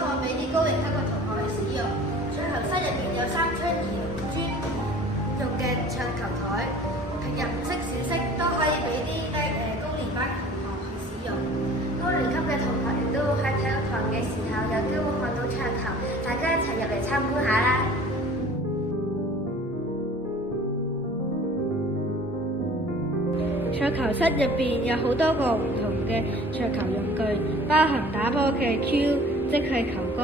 放俾啲高年級嘅同學去使用。桌球室入邊有3張兒童專用嘅桌球台，平日唔識小息都可以俾啲高年班同學去使用。高年級嘅同學亦都會喺體育堂嘅時候有機會看到桌球，大家一齊入嚟參觀下啦！桌球室入邊有好多個唔同嘅桌球用具，包含打波嘅 Q， 即係球桿。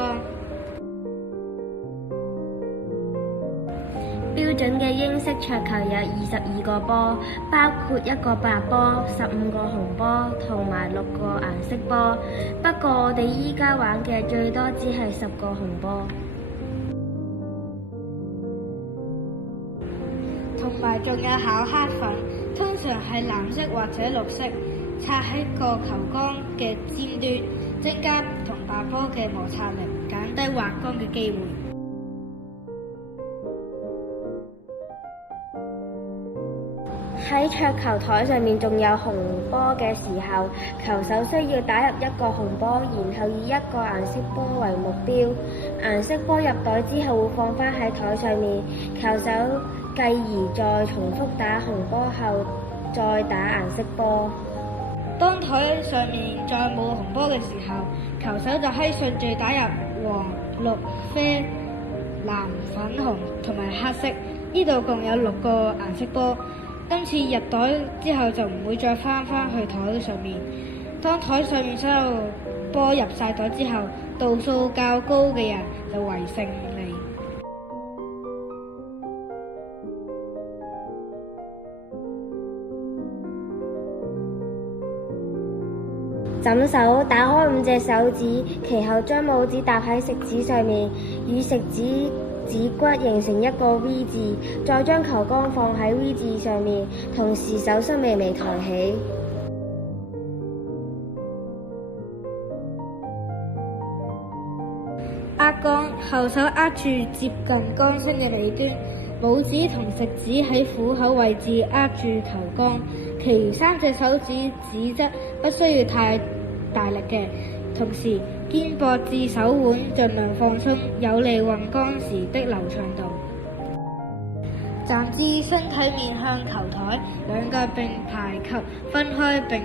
標準嘅英式桌球有22個波，包括1個白波、15個紅波同埋6個顏色波。不過我哋依家玩嘅最多只係10個紅波。同埋仲有巧克粉，通常係藍色或者綠色，插喺個球桿嘅尖端，增加同白波嘅摩擦力，減低滑桿嘅機會。喺桌球台上面仲有紅波嘅時候，球手需要打入1個紅波，然後以1個顏色波為目標。顏色波入袋之後會放返喺台上面，球手繼而再重複打紅波後再打顏色波。當台上面再冇紅波嘅時候，球手就可以順序打入黃、綠、啡、藍、粉紅同埋黑色。呢度共有6個顏色波。今次入袋之後就唔會再翻去台上面。當台上面所有波入晒袋之後，度數較高嘅人就為勝利。枕手打開5隻手指，其後將拇指搭喺食指上面，與食指指骨形成一個 V 字，再將球桿放喺 V 字上面，同時手心微微抬起。握桿，後手握住接近桿身嘅尾端，拇指同食指喺虎口位置握住球桿，其餘3隻手指指側不需要太大力嘅，同時肩膊至手腕盡量放鬆，有利運桿時的流暢度。站至身體面向球台，兩腳並排及分開並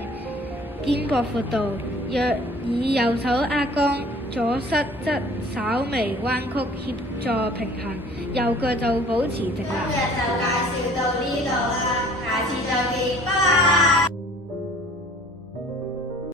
肩膊闊度，若以右手握桿，左膝則稍微彎曲協助平衡，右腳就保持直立。